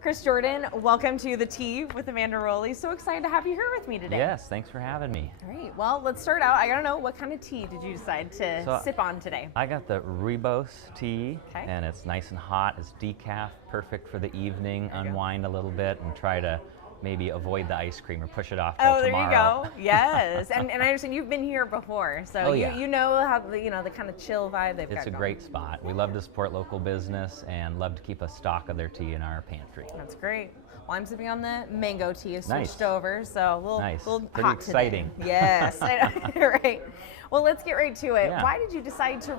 Chris Jordan, welcome to The Tea with Amanda Roley. So excited to have you here with me today. Yes, thanks for having me. All right, well, let's start out. I gotta know, what kind of tea did you decide to sip on today? I got the rooibos tea, Okay. and it's nice and hot. It's decaf, perfect for the evening, unwind a little bit, and try to maybe avoid the ice cream or push it off till tomorrow. There you go. Yes, and I understand you've been here before, so yeah. you know how the kind of chill vibe they've got It's a going. great spot. We love to support local business and love to keep a stock of their tea in our pantry. That's great. Well, I'm sipping on the mango tea. I Nice. switched over, so a little, Nice. little Pretty hot exciting. today. Yes, right. Well, let's get right to it. Yeah. Why did you decide to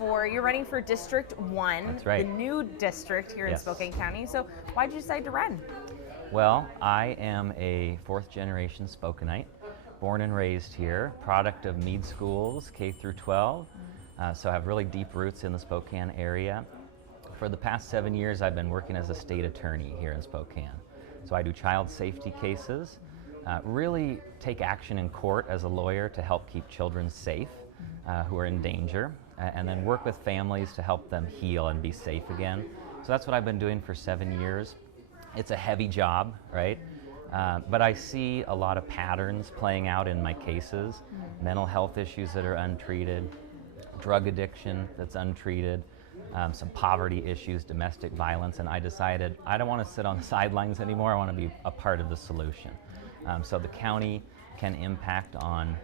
you're running for District 1, That's right. the new district here in Yes. Spokane County. So why did you decide to run? Well, I am a fourth generation Spokaneite, born and raised here, product of Meade schools, K through 12. So I have really deep roots in the Spokane area. For the past 7 years, I've been working as a state attorney here in Spokane. So I do child safety cases, really take action in court as a lawyer to help keep children safe who are in danger, and then work with families to help them heal and be safe again. So that's what I've been doing for 7 years. It's a heavy job, right? But I see a lot of patterns playing out in my cases, mental health issues that are untreated, drug addiction that's untreated, some poverty issues, domestic violence, and I decided I don't want to sit on the sidelines anymore. I want to be a part of the solution. So the county can impact on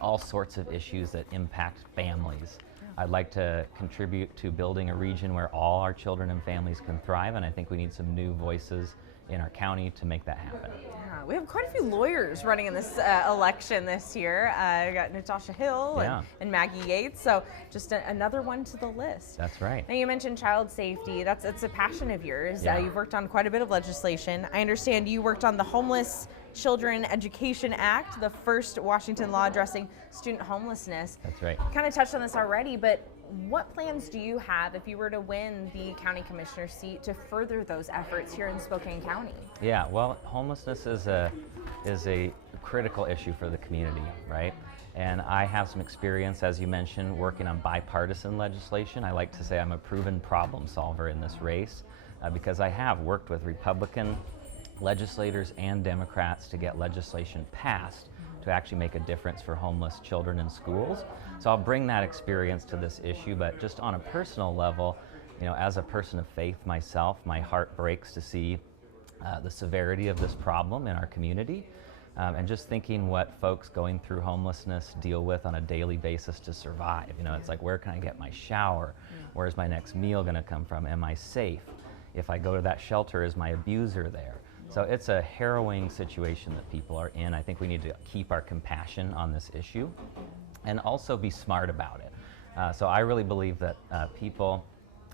all sorts of issues that impact families. I'd like to contribute to building a region where all our children and families can thrive, and I think we need some new voices in our county to make that happen. Yeah, we have quite a few lawyers running in this election this year. We got Natasha Hill and Maggie Yates, so just another one to the list. That's right. Now you mentioned child safety. That's a passion of yours. Yeah. You've worked on quite a bit of legislation. I understand you worked on the Homeless Children Education Act, the first Washington law addressing student homelessness. That's right. Kind of touched on this already, but what plans do you have if you were to win the county commissioner seat to further those efforts here in Spokane County? Yeah, well, homelessness is a critical issue for the community, right? And I have some experience, as you mentioned, working on bipartisan legislation. I like to say I'm a proven problem solver in this race because I have worked with Republican legislators and Democrats to get legislation passed to actually make a difference for homeless children in schools. So I'll bring that experience to this issue, but just on a personal level, as a person of faith myself, my heart breaks to see the severity of this problem in our community, and just thinking what folks going through homelessness deal with on a daily basis to survive. It's like, where can I get my shower? Where's my next meal gonna come from? Am I safe? If I go to that shelter, is my abuser there? So it's a harrowing situation that people are in. I think we need to keep our compassion on this issue and also be smart about it. So I really believe that people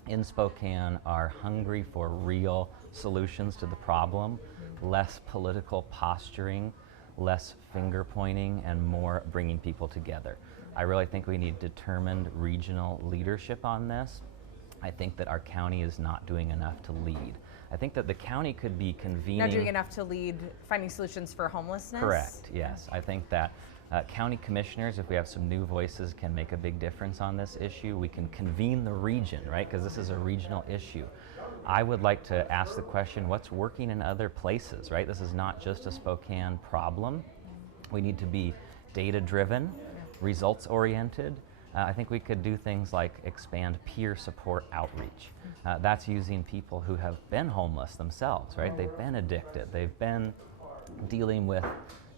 in Spokane are hungry for real solutions to the problem, less political posturing, less finger pointing, and more bringing people together. I really think we need determined regional leadership on this. I think that our county is not doing enough to lead. I think that the county could be convening. Not doing enough to lead finding solutions for homelessness? Correct, yes. I think that county commissioners, if we have some new voices, can make a big difference on this issue. We can convene the region, right? Because this is a regional issue. I would like to ask the question, what's working in other places, right? This is not just a Spokane problem. We need to be data-driven, results-oriented. I think we could do things like expand peer support outreach. That's using people who have been homeless themselves, right? They've been addicted. They've been dealing with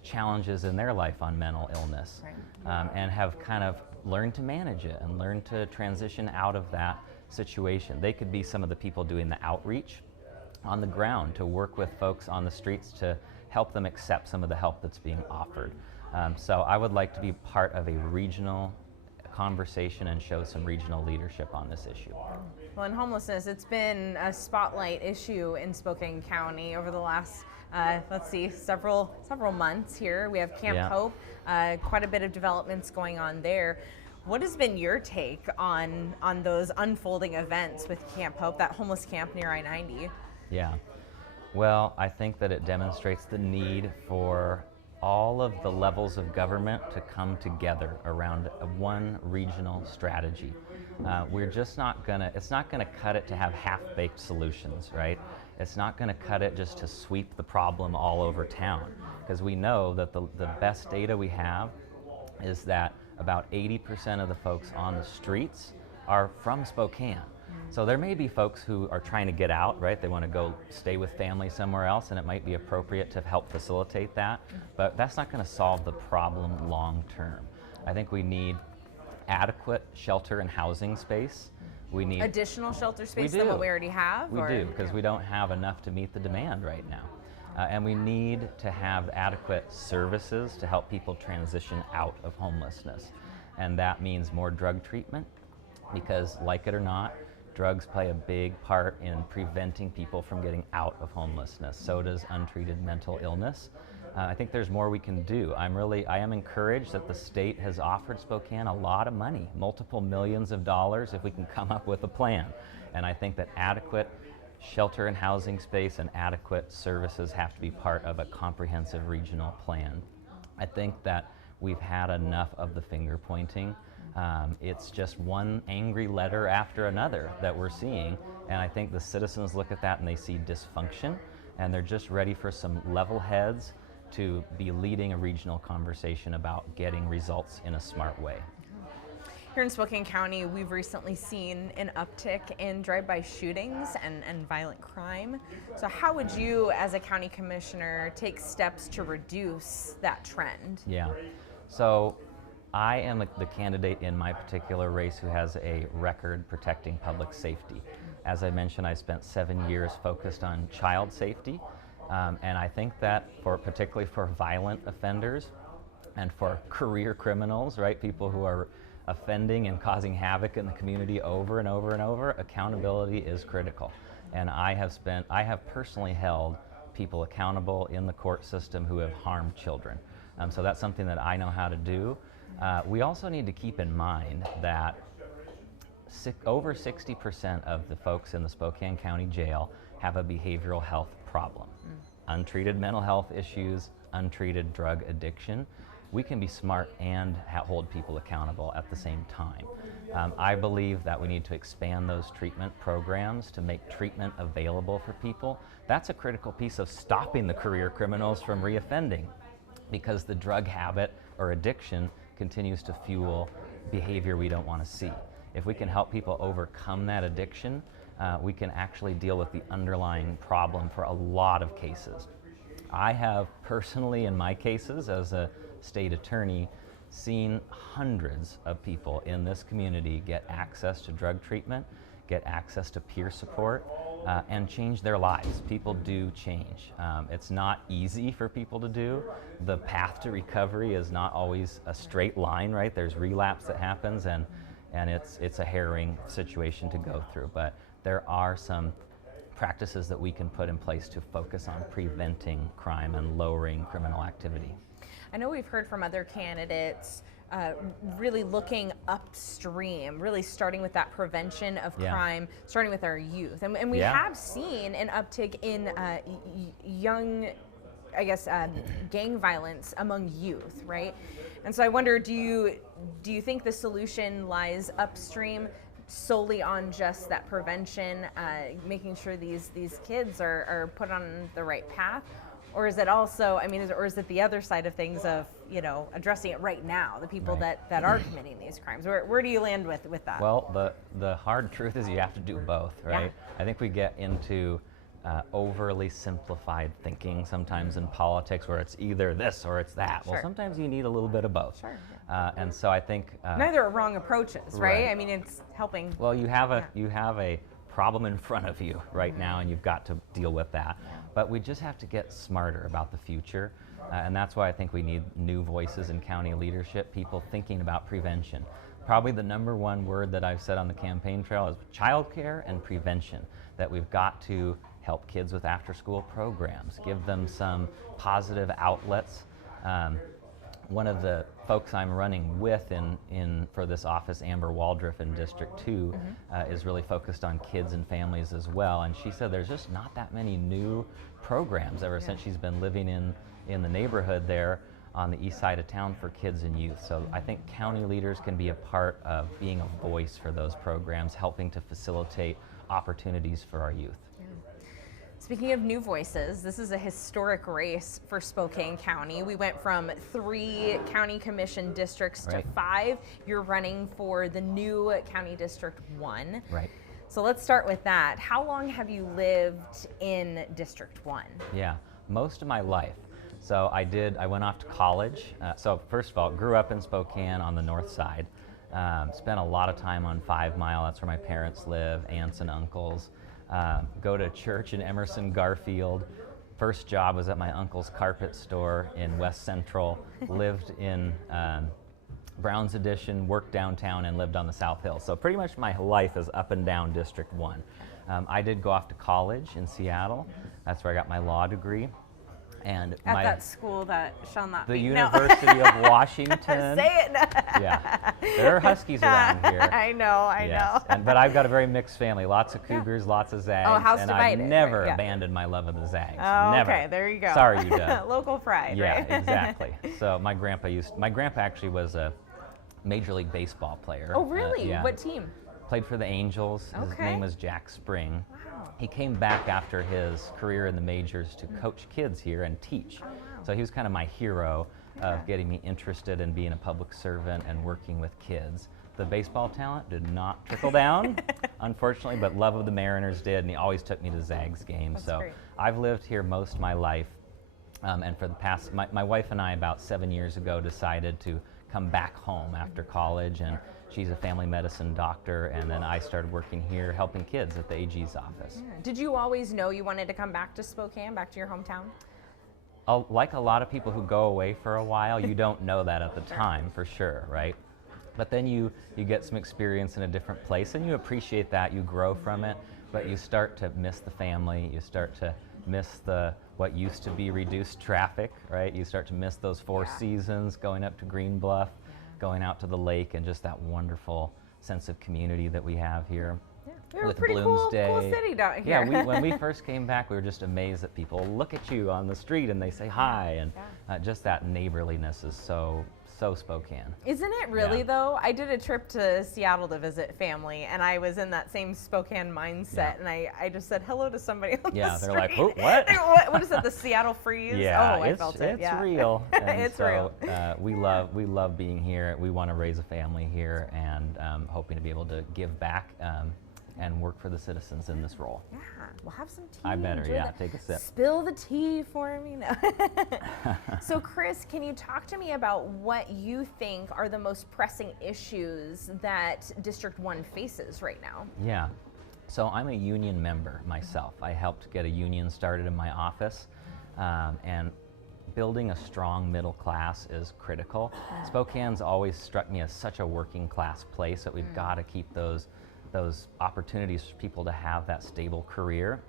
challenges in their life on mental illness, and have kind of learned to manage it and learned to transition out of that situation. They could be some of the people doing the outreach on the ground to work with folks on the streets to help them accept some of the help that's being offered. So I would like to be part of a regional conversation and show some regional leadership on this issue. Well, in homelessness, it's been a spotlight issue in Spokane County over the last, several months here. We have Camp Hope, quite a bit of developments going on there. What has been your take on those unfolding events with Camp Hope, that homeless camp near I-90? Yeah, well, I think that it demonstrates the need for all of the levels of government to come together around one regional strategy. We're just not gonna, it's not gonna cut it to have half-baked solutions, right? It's not gonna cut it just to sweep the problem all over town, because we know that the best data we have is that about 80% of the folks on the streets are from Spokane. So there may be folks who are trying to get out, right? They want to go stay with family somewhere else, and it might be appropriate to help facilitate that, but that's not going to solve the problem long term. I think we need adequate shelter and housing space. We need additional shelter space than what we already have? We do, because we don't have enough to meet the demand right now. And we need to have adequate services to help people transition out of homelessness. And that means more drug treatment, because like it or not, drugs play a big part in preventing people from getting out of homelessness. So does untreated mental illness. I think there's more we can do. I am encouraged that the state has offered Spokane a lot of money, multiple millions of dollars, if we can come up with a plan. And I think that adequate shelter and housing space and adequate services have to be part of a comprehensive regional plan. I think that we've had enough of the finger pointing. It's just one angry letter after another that we're seeing, and I think the citizens look at that and they see dysfunction, and they're just ready for some level heads to be leading a regional conversation about getting results in a smart way. Here in Spokane County, we've recently seen an uptick in drive-by shootings and violent crime. So how would you, as a county commissioner, take steps to reduce that trend? Yeah, so I am the candidate in my particular race who has a record protecting public safety. As I mentioned, I spent 7 years focused on child safety, and I think that particularly for violent offenders and for career criminals, right, people who are offending and causing havoc in the community over and over and over, accountability is critical. And I have personally held people accountable in the court system who have harmed children. So that's something that I know how to do. We also need to keep in mind that over 60% of the folks in the Spokane County Jail have a behavioral health problem. Untreated mental health issues, untreated drug addiction. We can be smart and hold people accountable at the same time. I believe that we need to expand those treatment programs to make treatment available for people. That's a critical piece of stopping the career criminals from reoffending, because the drug habit or addiction continues to fuel behavior we don't want to see. If we can help people overcome that addiction, we can actually deal with the underlying problem for a lot of cases. I have personally, in my cases as a state attorney, seen hundreds of people in this community get access to drug treatment, get access to peer support, and change their lives. People do change. It's not easy for people to do. The path to recovery is not always a straight line, right? There's relapse that happens, and it's a harrowing situation to go through. But there are some practices that we can put in place to focus on preventing crime and lowering criminal activity. I know we've heard from other candidates really looking upstream, really starting with that prevention of crime, starting with our youth. And we have seen an uptick in young, I guess, gang violence among youth, right? And so I wonder, do you think the solution lies upstream solely on just that prevention, making sure these kids are put on the right path? Or is it also, or is it the other side of things of, addressing it right now, the people that are committing these crimes? Where do you land with that? Well, the hard truth is you have to do both, right? Yeah. I think we get into overly simplified thinking sometimes in politics, where it's either this or it's that. Well, sometimes you need a little bit of both. Sure. And so I think neither are wrong approaches, right? It's helping. Well, you have a problem in front of you right now, and you've got to deal with that. But we just have to get smarter about the future, and that's why I think we need new voices in county leadership, people thinking about prevention. Probably the number one word that I've said on the campaign trail is childcare and prevention, that we've got to help kids with after-school programs, give them some positive outlets. one of the folks I'm running with for this office, Amber Waldriff in District 2, is really focused on kids and families as well. And she said there's just not that many new programs ever since she's been living in the neighborhood there on the east side of town for kids and youth. So I think county leaders can be a part of being a voice for those programs, helping to facilitate opportunities for our youth. Speaking of new voices, this is a historic race for Spokane County. We went from 3 county commission districts to 5. You're running for the new county district 1. Right. So let's start with that. How long have you lived in District 1? Yeah, most of my life. So I went off to college. So first of all, grew up in Spokane on the north side. Spent a lot of time on 5 Mile. That's where my parents live, aunts and uncles. Go to church in Emerson Garfield. First job was at my uncle's carpet store in West Central. Lived in Brown's Addition, worked downtown, and lived on the South Hill. So pretty much my life is up and down District 1. I did go off to college in Seattle. That's where I got my law degree. And at that school that shall not the be. University of Washington. Say it. Yeah, there are Huskies around here. I know. But I've got a very mixed family. Lots of Cougars, lots of Zags. Oh, house and divided. I've never abandoned my love of the Zags. Oh, never. okay, there you go. Sorry, you did. Local pride. Yeah, right? exactly. So my grandpa actually was a Major League Baseball player. Oh, really? Yeah. What team? Played for the Angels. His name was Jack Spring. Wow. He came back after his career in the majors to coach kids here and teach. Oh, wow. So he was kind of my hero of getting me interested in being a public servant and working with kids. The baseball talent did not trickle down, unfortunately, but love of the Mariners did, and he always took me to Zags games. That's so great. I've lived here most of my life, and for the past, my wife and I about 7 years ago decided to come back home after college, and she's a family medicine doctor, and then I started working here helping kids at the AG's office. Yeah. Did you always know you wanted to come back to Spokane, back to your hometown? Like a lot of people who go away for a while, you don't know that at the time, for sure, right? But then you get some experience in a different place, and you appreciate that, you grow from it, but you start to miss the family, you start to miss what used to be reduced traffic, right? You start to miss those 4 seasons, going up to Green Bluff, going out to the lake, and just that wonderful sense of community that we have here. You're with a pretty cool city down here. Yeah, when we first came back, we were just amazed that people look at you on the street and they say hi, and just that neighborliness is so Spokane. Isn't it really though? I did a trip to Seattle to visit family, and I was in that same Spokane mindset, and I just said hello to somebody on the street. They're like, oh, what? What is it, the Seattle freeze? Yeah, I felt it. It's real. And it's so, real. we love being here. We want to raise a family here, and hoping to be able to give back and work for the citizens in this role. Yeah, we'll have some tea. I better, Enjoy that. take a sip. Spill the tea for me. No. So Chris, can you talk to me about what you think are the most pressing issues that District 1 faces right now? Yeah, so I'm a union member myself. I helped get a union started in my office, and building a strong middle class is critical. Spokane's always struck me as such a working class place that we've got to keep those opportunities for people to have that stable career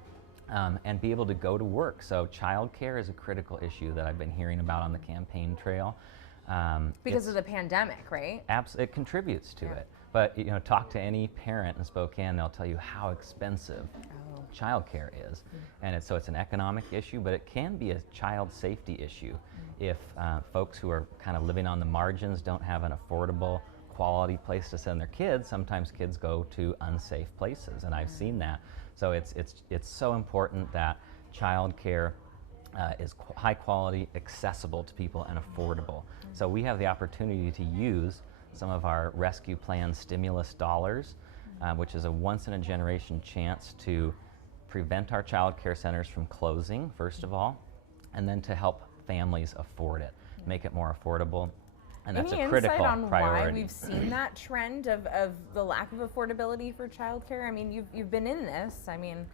and be able to go to work. So childcare is a critical issue that I've been hearing about on the campaign trail. Because of the pandemic, right? It contributes to it. But talk to any parent in Spokane, they'll tell you how expensive childcare is. And it's an economic issue, but it can be a child safety issue if folks who are kind of living on the margins don't have an affordable quality place to send their kids. Sometimes kids go to unsafe places, and I've seen that. So it's so important that childcare is high quality, accessible to people, and affordable. So we have the opportunity to use some of our rescue plan stimulus dollars, which is a once-in-a-generation chance to prevent our child care centers from closing, first of all, and then to help families afford it, make it more affordable. And that's Any a critical insight on priority. why we've seen that trend of the lack of affordability for childcare? I mean, you've been in this. I mean,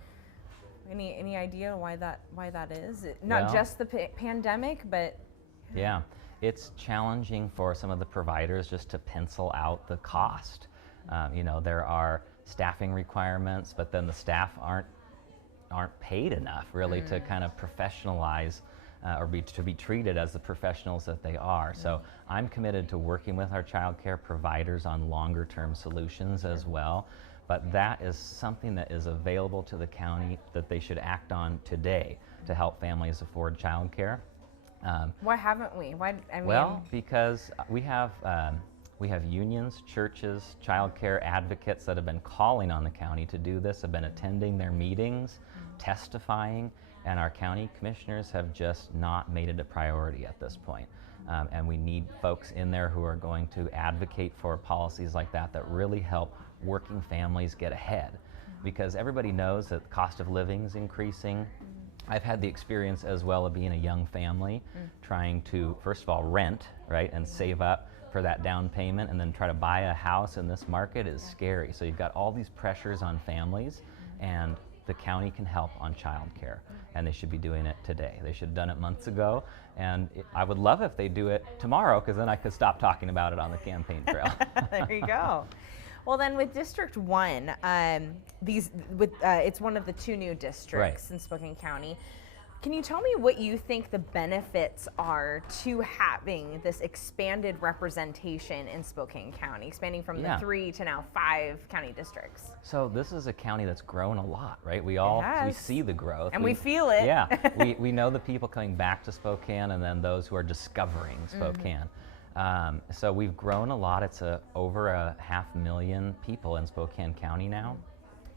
any idea why that is? Not just the pandemic, but yeah, it's challenging for some of the providers just to pencil out the cost. There are staffing requirements, but then the staff aren't paid enough really to kind of professionalize to be treated as the professionals that they are. So I'm committed to working with our child care providers on longer term solutions as well. But that is something that is available to the county that they should act on today to help families afford child care. Why haven't we? Well, because we have unions, churches, child care advocates that have been calling on the county to do this, have been attending their meetings, testifying, and our county commissioners have just not made it a priority at this point. And we need folks in there who are going to advocate for policies like that that really help working families get ahead. Because everybody knows that the cost of living is increasing. I've had the experience as well of being a young family, trying to, first of all, rent, right, and save up for that down payment, and then try to buy a house in this market is scary. So you've got all these pressures on families, and the county can help on child care, and they should be doing it today. They should have done it months ago, and I wowould love if they do it tomorrow, because then I could stop talking about it on the campaign trail. There you go. Well, then with District 1, it's one of the 2 new districts in Spokane County. Can you tell me what you think the benefits are to having this expanded representation in Spokane County, expanding from the 3 to now 5 county districts? So this is a county that's grown a lot, right? We see the growth. And we feel it. Yeah, we know the people coming back to Spokane, and then those who are discovering Spokane. So we've grown a lot. It's over 500,000 people in Spokane County now,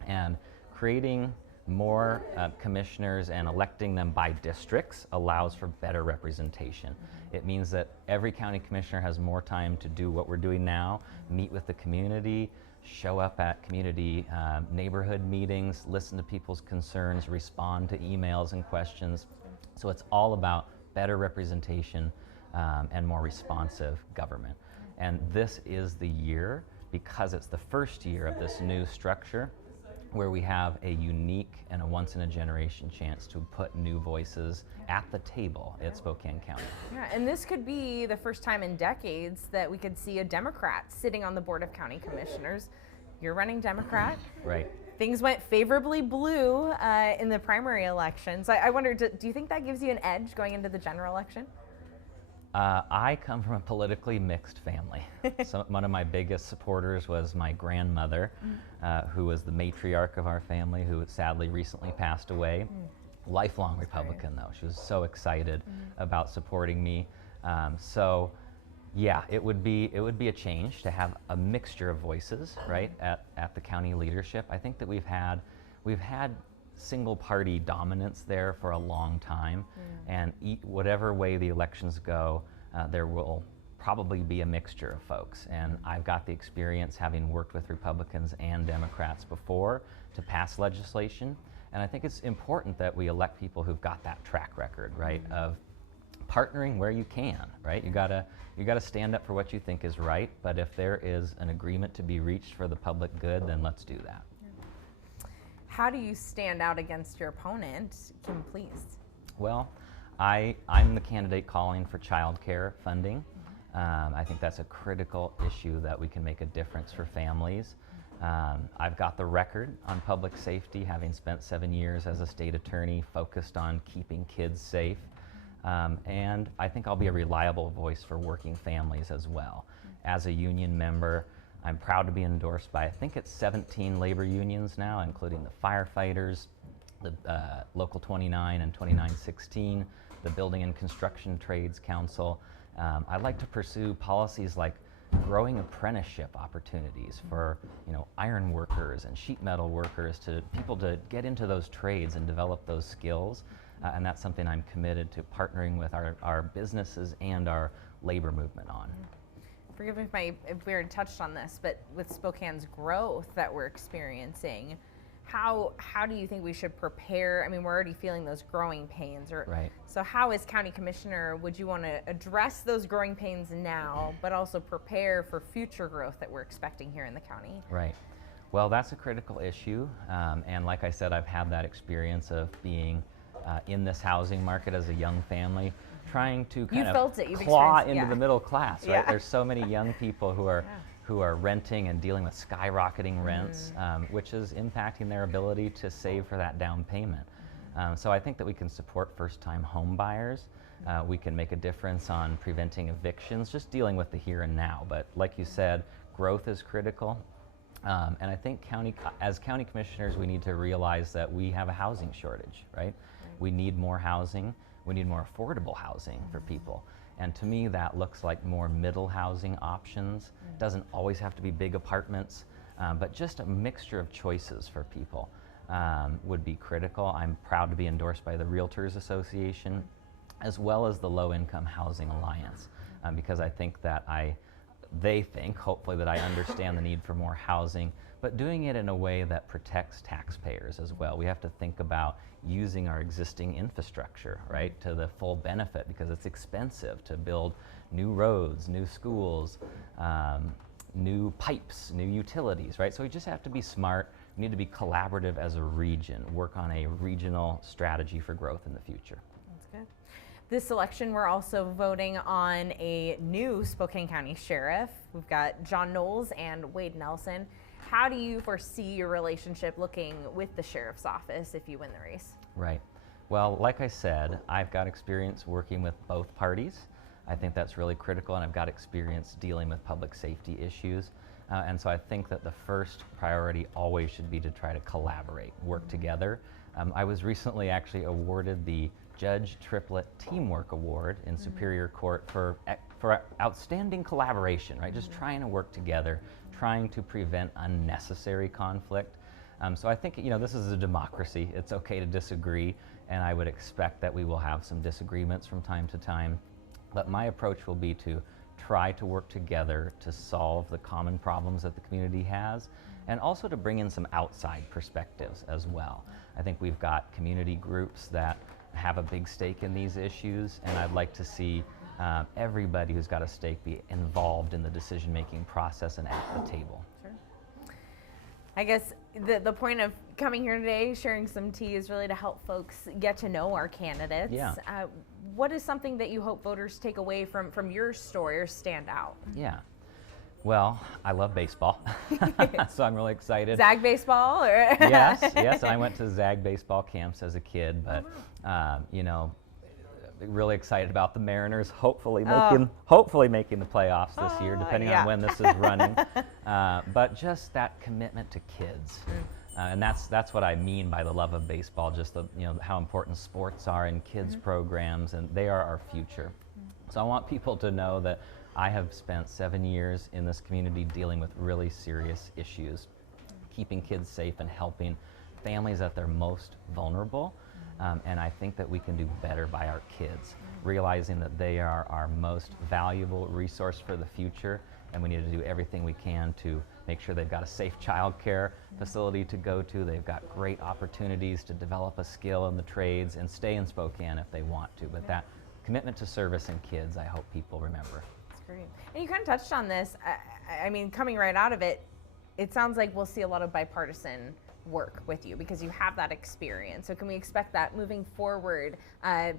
and creating more commissioners and electing them by districts allows for better representation. It means that every county commissioner has more time to do what we're doing now, meet with the community, show up at community neighborhood meetings, listen to people's concerns, respond to emails and questions. So it's all about better representation and more responsive government. And this is the year, because it's the first year of this new structure, where we have a unique and a once-in-a-generation chance to put new voices at the table at Spokane County. Yeah, and this could be the first time in decades that we could see a Democrat sitting on the Board of County Commissioners. You're running Democrat. Right. Things went favorably blue in the primary elections. I wonder, do you think that gives you an edge going into the general election? I come from a politically mixed family. So one of my biggest supporters was my grandmother, who was the matriarch of our family, who sadly recently passed away. Lifelong Republican, though. She was so excited about supporting me. So yeah, it would be a change to have a mixture of voices, right, at the county leadership. I think that we've had single party dominance there for a long time, and whatever way the elections go, there will probably be a mixture of folks. And I've got the experience, having worked with Republicans and Democrats before, to pass legislation, and I think it's important that we elect people who've got that track record, right, of partnering where you can, right? You gotta stand up for what you think is right, but if there is an agreement to be reached for the public good, then let's do that. How do you stand out against your opponent, Kim Please? Well, I'm the candidate calling for child care funding. I think that's a critical issue that we can make a difference for families. I've got the record on public safety, having spent 7 years as a state attorney focused on keeping kids safe. And I think I'll be a reliable voice for working families as well. As a union member, I'm proud to be endorsed by, I think it's 17 labor unions now, including the firefighters, the Local 29 and 2916, the Building and Construction Trades Council. I'd like to pursue policies like growing apprenticeship opportunities for iron workers and sheet metal workers, to people to get into those trades and develop those skills. And that's something I'm committed to partnering with our businesses and our labor movement on. Forgive me if we already touched on this, but with Spokane's growth that we're experiencing, how do you think we should prepare? I mean, we're already feeling those growing pains. Right. So how, as county commissioner, would you want to address those growing pains now, but also prepare for future growth that we're expecting here in the county? Right. Well, that's a critical issue. And like I said, I've had that experience of being in this housing market as a young family, trying to kind of claw into the middle class, right? There's so many young people who are renting and dealing with skyrocketing rents, which is impacting their ability to save for that down payment. So I think that we can support first-time home buyers. We can make a difference on preventing evictions, just dealing with the here and now. But like you said, growth is critical. And I think as county commissioners, we need to realize that we have a housing shortage, right? We need more housing. We need more affordable housing for people. And to me, that looks like more middle housing options. Doesn't always have to be big apartments, but just a mixture of choices for people would be critical. I'm proud to be endorsed by the Realtors Association, as well as the Low Income Housing Alliance, because I think that they think, hopefully, that I understand the need for more housing, but doing it in a way that protects taxpayers as well. We have to think about using our existing infrastructure, right, to the full benefit, because it's expensive to build new roads, new schools, new pipes, new utilities, right? So we just have to be smart. We need to be collaborative as a region, work on a regional strategy for growth in the future. That's good. This election, we're also voting on a new Spokane County Sheriff. We've got John Knowles and Wade Nelson. How do you foresee your relationship looking with the Sheriff's Office if you win the race? Right. Well, like I said, I've got experience working with both parties. I think that's really critical, and I've got experience dealing with public safety issues. And so I think that the first priority always should be to try to collaborate, work together. I was recently actually awarded the Judge Triplet Teamwork Award in Superior Court for outstanding collaboration, right? Just trying to work together, trying to prevent unnecessary conflict. So I think, this is a democracy. It's okay to disagree, and I would expect that we will have some disagreements from time to time. But my approach will be to try to work together to solve the common problems that the community has, and also to bring in some outside perspectives as well. I think we've got community groups that have a big stake in these issues, and I'd like to see everybody who's got a stake be involved in the decision-making process and at the table. Sure. I guess the point of coming here today, sharing some tea, is really to help folks get to know our candidates. Yeah. What is something that you hope voters take away from your story or stand out? Yeah. Well, I love baseball, so I'm really excited. Zag baseball? Or Yes. I went to Zag baseball camps as a kid, but really excited about the Mariners hopefully making the playoffs this year, depending on when this is running. But just that commitment to kids, and that's what I mean by the love of baseball. Just how important sports are in kids programs, and they are our future. So I want people to know that I have spent 7 years in this community dealing with really serious issues, keeping kids safe and helping families at their most vulnerable. And I think that we can do better by our kids, realizing that they are our most valuable resource for the future, and we need to do everything we can to make sure they've got a safe child care facility to go to. They've got great opportunities to develop a skill in the trades and stay in Spokane if they want to. But that commitment to service and kids, I hope people remember. That's great. And you kind of touched on this. I mean, coming right out of it, it sounds like we'll see a lot of bipartisan work with you because you have that experience. So can we expect that moving forward?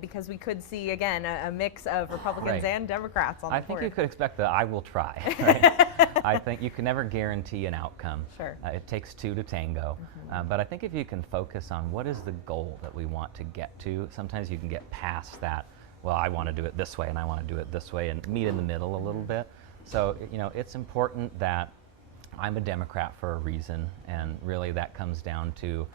Because we could see, again, a mix of Republicans and Democrats on the board. I think you could expect that I will try. Right? I think you can never guarantee an outcome. Sure. It takes two to tango. But I think if you can focus on what is the goal that we want to get to, sometimes you can get past that, well, I want to do it this way and I want to do it this way, and meet in the middle a little bit. So, it's important that I'm a Democrat for a reason, and really that comes down to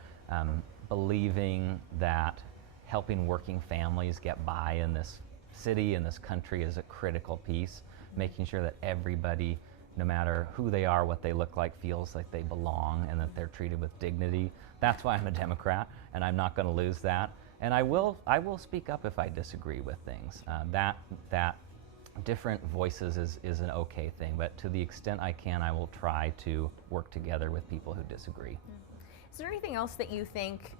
believing that helping working families get by in this city, in this country, is a critical piece, making sure that everybody, no matter who they are, what they look like, feels like they belong and that they're treated with dignity. That's why I'm a Democrat, and I'm not going to lose that. And I will speak up if I disagree with things. That different voices is an okay thing, but to the extent I can, I will try to work together with people who disagree. Is there anything else that you think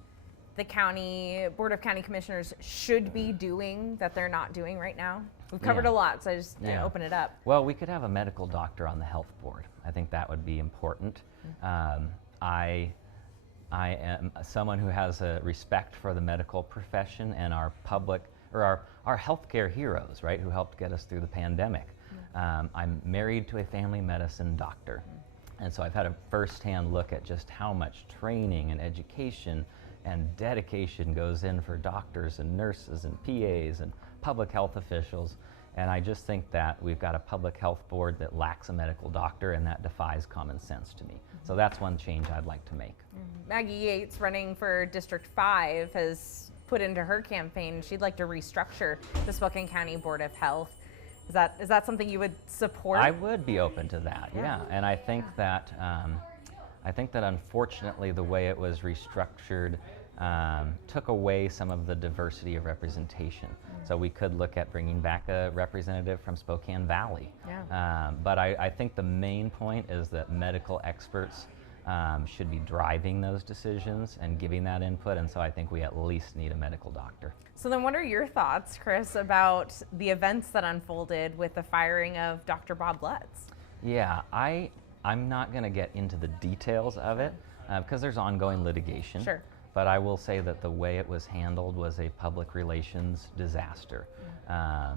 the Board of County Commissioners should be doing that they're not doing right now? We've covered a lot, so I just open it up. Well, we could have a medical doctor on the health board. I think that would be important. I am someone who has a respect for the medical profession and our public, or our healthcare heroes, right, who helped get us through the pandemic. I'm married to a family medicine doctor, and so I've had a firsthand look at just how much training and education and dedication goes in for doctors and nurses and PAs and public health officials. And I just think that we've got a public health board that lacks a medical doctor, and that defies common sense to me. So that's one change I'd like to make. Maggie Yates, running for District 5, has put into her campaign she'd like to restructure the Spokane County Board of Health. Is that something you would support? I would be open to that, yeah. And I think that unfortunately the way it was restructured took away some of the diversity of representation. So we could look at bringing back a representative from Spokane Valley. Yeah. But I think the main point is that medical experts should be driving those decisions and giving that input, and so I think we at least need a medical doctor. So then what are your thoughts, Chris, about the events that unfolded with the firing of Dr. Bob Lutz? Yeah, I'm not going to get into the details of it because there's ongoing litigation. Sure. But I will say that the way it was handled was a public relations disaster. I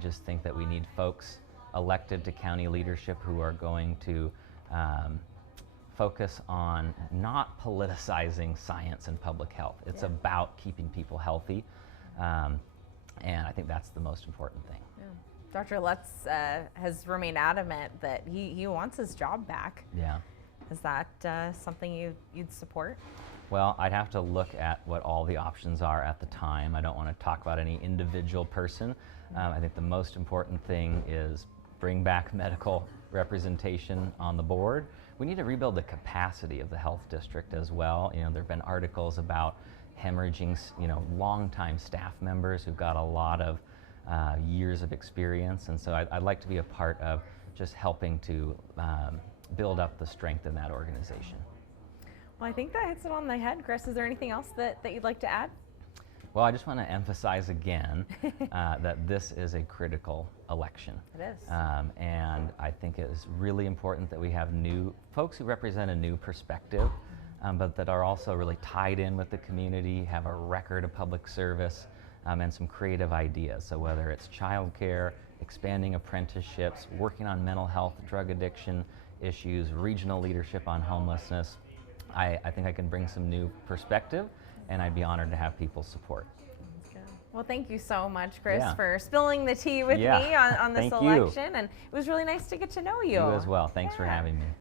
just think that we need folks elected to county leadership who are going to focus on not politicizing science and public health. It's about keeping people healthy, and I think that's the most important thing. Yeah. Dr. Lutz has remained adamant that he wants his job back. Yeah. Is that something you'd support? Well, I'd have to look at what all the options are at the time. I don't want to talk about any individual person. I think the most important thing is bring back medical representation on the board. We need to rebuild the capacity of the health district as well. You know, there have been articles about hemorrhaging, longtime staff members who've got a lot of years of experience, and so I'd like to be a part of just helping to build up the strength in that organization. Well, I think that hits it on the head, Chris. Is there anything else that you'd like to add? Well, I just want to emphasize again that this is a critical election. It is. And I think it is really important that we have new folks who represent a new perspective, but that are also really tied in with the community, have a record of public service, and some creative ideas. So whether it's childcare, expanding apprenticeships, working on mental health, drug addiction issues, regional leadership on homelessness, I think I can bring some new perspective, and I'd be honored to have people's support. Well, thank you so much, Chris, for spilling the tea with me on this Thank election. You. And it was really nice to get to know you. You as well. Thanks for having me.